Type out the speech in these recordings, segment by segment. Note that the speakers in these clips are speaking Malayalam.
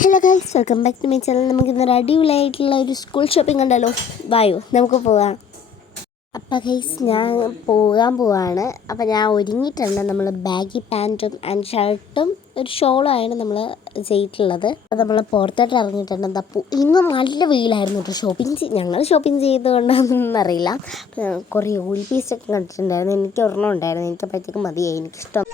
Hello guys, welcome back to my channel. നമുക്കിന്നൊരു അടിപൊളിയായിട്ടുള്ള ഒരു സ്കൂൾ ഷോപ്പിംഗ് ഉണ്ടല്ലോ. വായോ നമുക്ക് പോകാം. അപ്പോൾ ഗൈസ്, ഞാൻ പോകാൻ പോവാണ്. അപ്പോൾ ഞാൻ ഒരുങ്ങിയിട്ടുണ്ട്. നമ്മൾ ബാഗി പാൻറ്റും ആൻഡ് ഷർട്ടും ഒരു ഷോളുമാണ് നമ്മൾ ചെയ്തിട്ടുള്ളത്. അപ്പോൾ നമ്മൾ പുറത്തോട്ട് ഇറങ്ങിയിട്ടുണ്ട്. അപ്പോൾ ഇന്ന് നല്ല വെയിലായിരുന്നു കേട്ടോ. ഞങ്ങൾ ഷോപ്പിംഗ് ചെയ്തുകൊണ്ടാണെന്നൊന്നും അറിയില്ല. കുറേ ഓയിൽ പീസൊക്കെ കണ്ടിട്ടുണ്ടായിരുന്നു. എനിക്ക് ഒരെണ്ണം ഉണ്ടായിരുന്നു. എനിക്കപ്പോഴത്തേക്ക് മതിയായി, എനിക്കിഷ്ടം.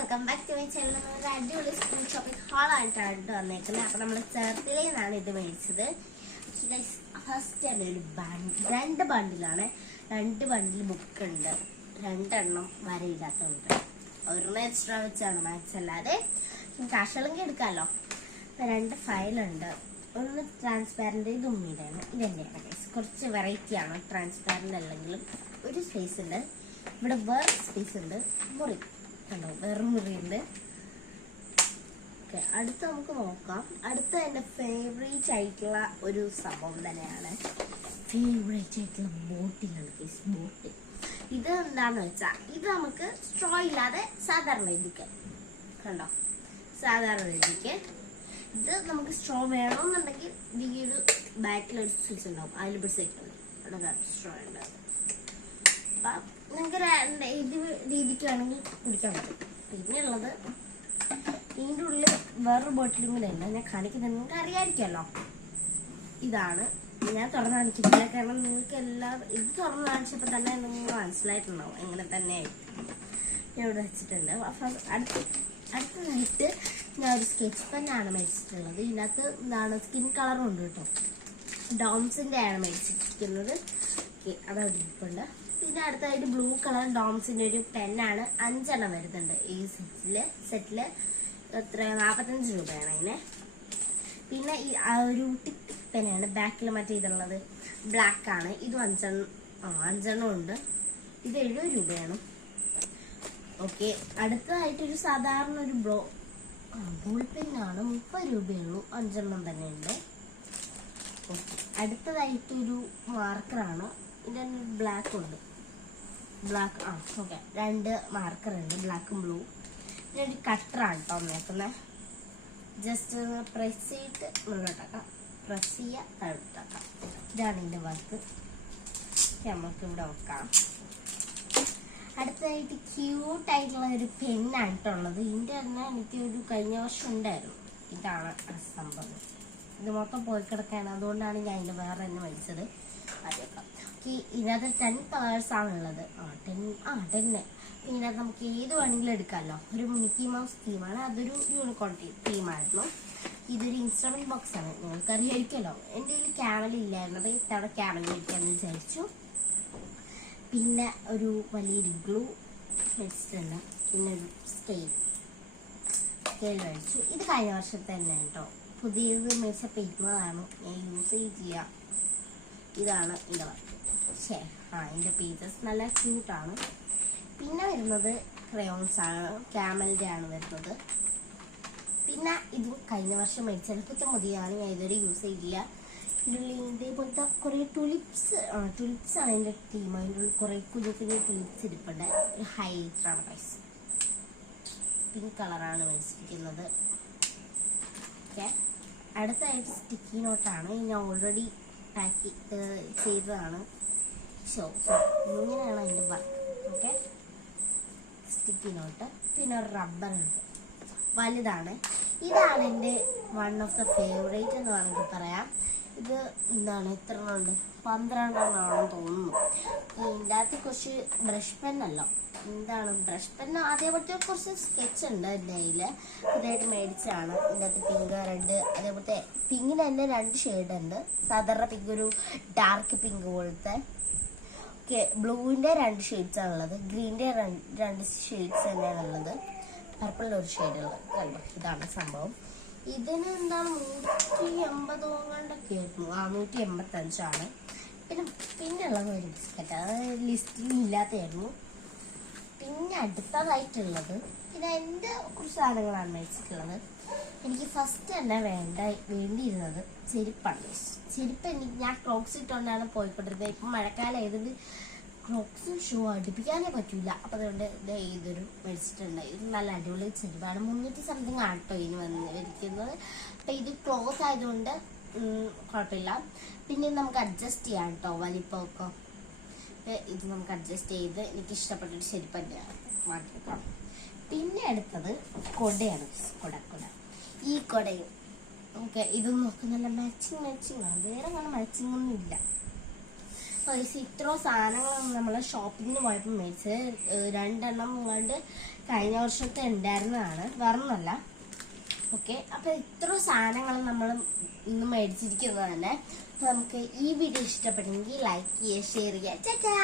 Welcome back to my channel. നമ്മൾ അടിപൊളി സ്കൂൾ ഷോപ്പിംഗ് ഹാളായിട്ടാണ് വന്നേക്കുന്നത്. അപ്പോൾ നമ്മൾ ചേർത്തലയിൽ നിന്നാണ് ഇത് മേടിച്ചത്. ഫസ്റ്റ് തന്നെ ഒരു രണ്ട് ബണ്ടിലാണ്. 2 ബണ്ടിൽ ബുക്കുണ്ട്, 2 എണ്ണം വരയില്ലാത്തതുണ്ട്. ഒരെണ്ണം എക്സ്ട്രാ വെച്ചാണ് മാത്സ് അല്ലാതെ. കാശളങ്കി എടുക്കാമല്ലോ. 2 ഫയലുണ്ട്. ഒന്ന് ട്രാൻസ്പാരൻ്റ്, ഇത് ഉമ്മയുടെയാണ്, ഇതെൻ്റെയാണ്. കുറച്ച് വെറൈറ്റിയാണ്. ട്രാൻസ്പാരൻ്റ് അല്ലെങ്കിലും ഒരു സ്പേസ് ഉണ്ട്. ഇവിടെ വേറെ സ്പേസ് ഉണ്ട്. മുറി കണ്ടോ, വേറെ മുറിയുണ്ട്. ഓക്കെ, അടുത്ത് നമുക്ക് നോക്കാം. അടുത്ത എൻ്റെ ഫേവറേറ്റ് ആയിട്ടുള്ള ഒരു സംഭവം തന്നെയാണ്. ഫേവറേറ്റ് ആയിട്ടുള്ള ബോട്ടിലാണ്. ബോട്ടിൽ ഇത് എന്താണെന്ന് വെച്ചാൽ, ഇത് നമുക്ക് സ്ട്രോ ഇല്ലാതെ സാധാരണ എഴുതിക്കാം. കണ്ടോ, സാധാരണ എഴുതിക്ക്. ഇത് നമുക്ക് സ്ട്രോ വേണമെന്നുണ്ടെങ്കിൽ ഈ ഒരു ബാക്കിലൊരു സ്വിച്ച് ഉണ്ടാവും, അതിൽ പിടിച്ചേക്കുന്നത് അതാണ് സ്ട്രോ ഉണ്ടാവും. അപ്പം നിങ്ങൾക്ക് ഇത് രീതിക്ക് വേണമെങ്കിൽ കുടിക്കാൻ പറ്റും. പിന്നെയുള്ളത് ഇതിൻ്റെ ഉള്ളിൽ വേറൊരു ബോട്ടിലും കൂടെ ഉണ്ട്, ഞാൻ കാണിക്കുന്നത് നിങ്ങൾക്ക് അറിയാമായിരിക്കുമല്ലോ. ഇതാണ് ഞാൻ തുറന്ന് കാണിക്കില്ല, കാരണം നിങ്ങൾക്ക് ഇത് തുറന്ന് കാണിച്ചപ്പോൾ തന്നെ നിങ്ങൾ മനസ്സിലായിട്ടുണ്ടാവും എങ്ങനെ തന്നെ ആയിരിക്കും. ഞാൻ ഇവിടെ വെച്ചിട്ടുണ്ട്. അടുത്തതായിട്ട് ഞാൻ ഒരു സ്കെച്ച് പെന്നാണ് മേടിച്ചിട്ടുള്ളത്. ഇതിനകത്ത് എന്താണ് സ്കിൻ കളറും ഉണ്ട് കേട്ടോ. ഡോംസിൻ്റെ ആണ് മേടിച്ചിരിക്കുന്നത്. ഓക്കെ, അതവിടെ ഇരിപ്പുണ്ട്. പിന്നെ അടുത്തതായിട്ട് ബ്ലൂ കളർ ഡോംസിൻ്റെ ഒരു പെന്നാണ്. 5 എണ്ണം വരുന്നുണ്ട് ഈ സെറ്റില്. എത്ര 45 രൂപയാണ് അതിന്. പിന്നെ ഈ ഒരു ടിക് ടിക് പെനാണ് ബാക്കിൽ മറ്റേ ഇതുള്ളത്, ബ്ലാക്ക് ആണ്. ഇതും 5 എണ്ണം ഉണ്ട്. ഇത് 70 രൂപയാണ്. ഓക്കെ, അടുത്തതായിട്ടൊരു സാധാരണ ഒരു ബോൾ പെന്നാണ്. 30 രൂപയുള്ളൂ. 5 എണ്ണം തന്നെ ഉണ്ട്. ഓക്കെ, അടുത്തതായിട്ടൊരു മാർക്കറാണ്. ഇതിൻ്റെ ബ്ലാക്ക് ഉണ്ട്. ഓക്കെ, 2 മാർക്കർ ഉണ്ട്, ബ്ലാക്കും ബ്ലൂ. പിന്നെ ഒരു കട്ടറാണ് കേട്ടോ വന്നേക്കുന്നത്. ജസ്റ്റ് പ്രസ് ചെയ്തിട്ട് മുന്നോട്ടാക്കാം, പ്രസ് ചെയ്യുക, താഴോട്ടാക്കാം. ഇതാണ് ഇതിൻ്റെ വർക്ക്. നമുക്ക് ഇവിടെ വെക്കാം. അടുത്തതായിട്ട് ക്യൂട്ടായിട്ടുള്ള ഒരു പെന്നാണ് കേട്ടുള്ളത്. ഇതിൻ്റെ തന്നെ എനിക്ക് ഒരു കഴിഞ്ഞ വർഷം ഉണ്ടായിരുന്നു. ഇതാണ് ആ സംഭവം. ഇത് മൊത്തം പോയി കിടക്കുകയാണ്, അതുകൊണ്ടാണ് ഞാൻ ഇതിൻ്റെ വേറെ തന്നെ മേടിച്ചത്. അതേക്കാം. ഇതിനകത്ത് 10 കളേഴ്സാണ് ഉള്ളത്. 10. ഇതിനകത്ത് നമുക്ക് ഏത് വേണമെങ്കിലും എടുക്കാമല്ലോ. ഒരു മിക്കി മൗസ് തീമാണ്, അതൊരു യൂണിക്കോൺ തീമായിരുന്നു. ഇതൊരു ഇൻസ്ട്രുമെന്റ് ബോക്സ് ആണ്, നിങ്ങൾക്കറിയായിരിക്കുമല്ലോ. എൻ്റെ കയ്യിൽ ക്യാമൽ ഇല്ലായിരുന്നത്, ഇത്തവണ ക്യാമൽ മേടിക്കാമെന്ന് വിചാരിച്ചു. പിന്നെ ഒരു വലിയൊരു ഗ്ലൂ മേടിച്ചിട്ടുണ്ട്. പിന്നെ ഒരു സ്കെയിൽ മേടിച്ചു. ഇത് കഴിഞ്ഞ വർഷത്തെ തന്നെ കേട്ടോ. പുതിയത് മേടിച്ചപ്പോൾ ഇരുന്നതാണ്, ഞാൻ യൂസ് ചെയ്തില്ല. ഇതാണ് ഇതിൻ്റെ വർക്ക്. ഇതിൻ്റെ പീസസ് നല്ല ക്യൂട്ടാണ്. പിന്നെ വരുന്നത് ക്രയോൺസ് ആണ്, ക്യാമലിൻ്റെ ആണ് വരുന്നത്. പിന്നെ ഇതും കഴിഞ്ഞ വർഷം മേടിച്ചത് പുതിയാണ്, ഞാൻ ഇതുവരെ യൂസ് ചെയ്തില്ല. ഇതേപോലത്തെ കുറേ ടുലിപ്സ് ആണ് എൻ്റെ തീം. അതിൻ്റെ ഉള്ളിൽ കുറേ കുഞ്ഞു കുഞ്ഞു ടുലിപ്സ് ഇരിപ്പുണ്ട്. ഒരു ഹൈലൈറ്ററാണ് പ്രൈസ്. പിങ്ക് കളറാണ് മേടിച്ചിരിക്കുന്നത്. ഓക്കെ, അടുത്തായിട്ട് സ്റ്റിക്കി നോട്ടാണ്. ഞാൻ ഓൾറെഡി പാക്ക് ചെയ്തതാണ്. ഇങ്ങനെയാണ് അതിൻ്റെ വർക്ക്. Okay, sticky note. പിന്നെ ഒരു റബ്ബറുണ്ട്, വലുതാണ്. ഇതാണ് എൻ്റെ വൺ ഓഫ് ദ ഫേവറേറ്റ് എന്ന് വേണമെങ്കിൽ പറയാം. ഇത് എന്താണ്, എത്ര എണ്ണമുണ്ട്, 12 എണ്ണമാണെന്ന് തോന്നുന്നു. ഇതിൻ്റെ അകത്ത് കുറച്ച് ബ്രഷ് പെന്നല്ലോ, എന്താണ് ബ്രഷ് പെന്ന്, അതേപോലത്തെ കുറച്ച് സ്കെച്ച് ഉണ്ട് എൻ്റെ കയ്യിൽ. ഇതായിട്ട് മേടിച്ചാണ്. ഇതിൻ്റെ അകത്ത് പിങ്ക്, റെഡ്, അതേപോലത്തെ പിങ്കിന് തന്നെ 2 ഷെയ്ഡ് ഉണ്ട്. സാധാരണ പിങ്ക്, ഒരു ഡാർക്ക് പിങ്ക് പോലത്തെ. ഓക്കെ, ബ്ലൂവിൻ്റെ 2 ഷെയ്ഡ്സാണ് ഉള്ളത്. ഗ്രീൻ്റെ 2 ഷെയ്ഡ്സ് തന്നെയാണ് ഉള്ളത്. പർപ്പിളിൻ്റെ ഒരു ഷെയ്ഡുള്ളത്. കണ്ടോ, ഇതാണ് സംഭവം. ഇതിന് എന്താണ് 180 കൊണ്ടൊക്കെ ആയിരുന്നു. 185ആണ്. പിന്നെ ഉള്ളത് ഒരു ബിസ്ക്കറ്റ്, അത് ലിസ്റ്റിൽ ഇല്ലാത്തതായിരുന്നു. പിന്നെ അടുത്തതായിട്ടുള്ളത്, പിന്നെ എൻ്റെ കുറച്ച് സാധനങ്ങളാണ് മേടിച്ചിട്ടുള്ളത്. എനിക്ക് ഫസ്റ്റ് തന്നെ വേണ്ടിയിരുന്നത് ചെരുപ്പാണ്. ചെരുപ്പ് ഞാൻ ക്രോക്സ് ഇട്ടുകൊണ്ടാണ് പോയിക്കൊണ്ടിരുന്നത്. ഇപ്പം മഴക്കാലം ആയതുകൊണ്ട് ക്രോക്സും ഷൂ അടുപ്പിക്കാനേ പറ്റൂല. അപ്പം അതുകൊണ്ട് ഇതൊരു മേടിച്ചിട്ടുണ്ട്. ഇത് നല്ല അടിപൊളി ചെരുപ്പാണ്. 300 സംതിങ് ആട്ടോ ഇതിന് വന്നിരിക്കുന്നത്. അപ്പം ഇത് ക്ലോത്ത് ആയതുകൊണ്ട് കുഴപ്പമില്ല. പിന്നെ നമുക്ക് അഡ്ജസ്റ്റ് ചെയ്യാം കേട്ടോ വലിപ്പമൊക്കെ. ഇത് നമുക്ക് അഡ്ജസ്റ്റ് ചെയ്ത് എനിക്ക് ഇഷ്ടപ്പെട്ടൊരു ചെരുപ്പ് തന്നെയാണ് മാറ്റിക്കാം. പിന്നെ അടുത്തത് കൊടയാണ്. കൊട ഈ കൊടയും ഓക്കെ. ഇത് നോക്ക് നല്ല മാച്ചിങ് ആണ്. വേറെ അങ്ങനെ മാച്ചിങ് ഒന്നും ഇല്ല. ഇത്രയും സാധനങ്ങളാണ് നമ്മൾ ഷോപ്പിങ്ങിന് പോയപ്പോൾ മേടിച്ചത്. 2 എണ്ണം കൊണ്ട് കഴിഞ്ഞ വർഷത്തെ ഉണ്ടായിരുന്നതാണ്, വേറൊന്നുമല്ല. ഓക്കെ, അപ്പോൾ ഇത്രയും സാധനങ്ങൾ നമ്മൾ ഇന്ന് മേടിച്ചിരിക്കുന്നത് തന്നെ. നമുക്ക് ഈ വീഡിയോ ഇഷ്ടപ്പെട്ടെങ്കിൽ ലൈക്ക് ചെയ്യുക, ഷെയർ ചെയ്യുക. ചാ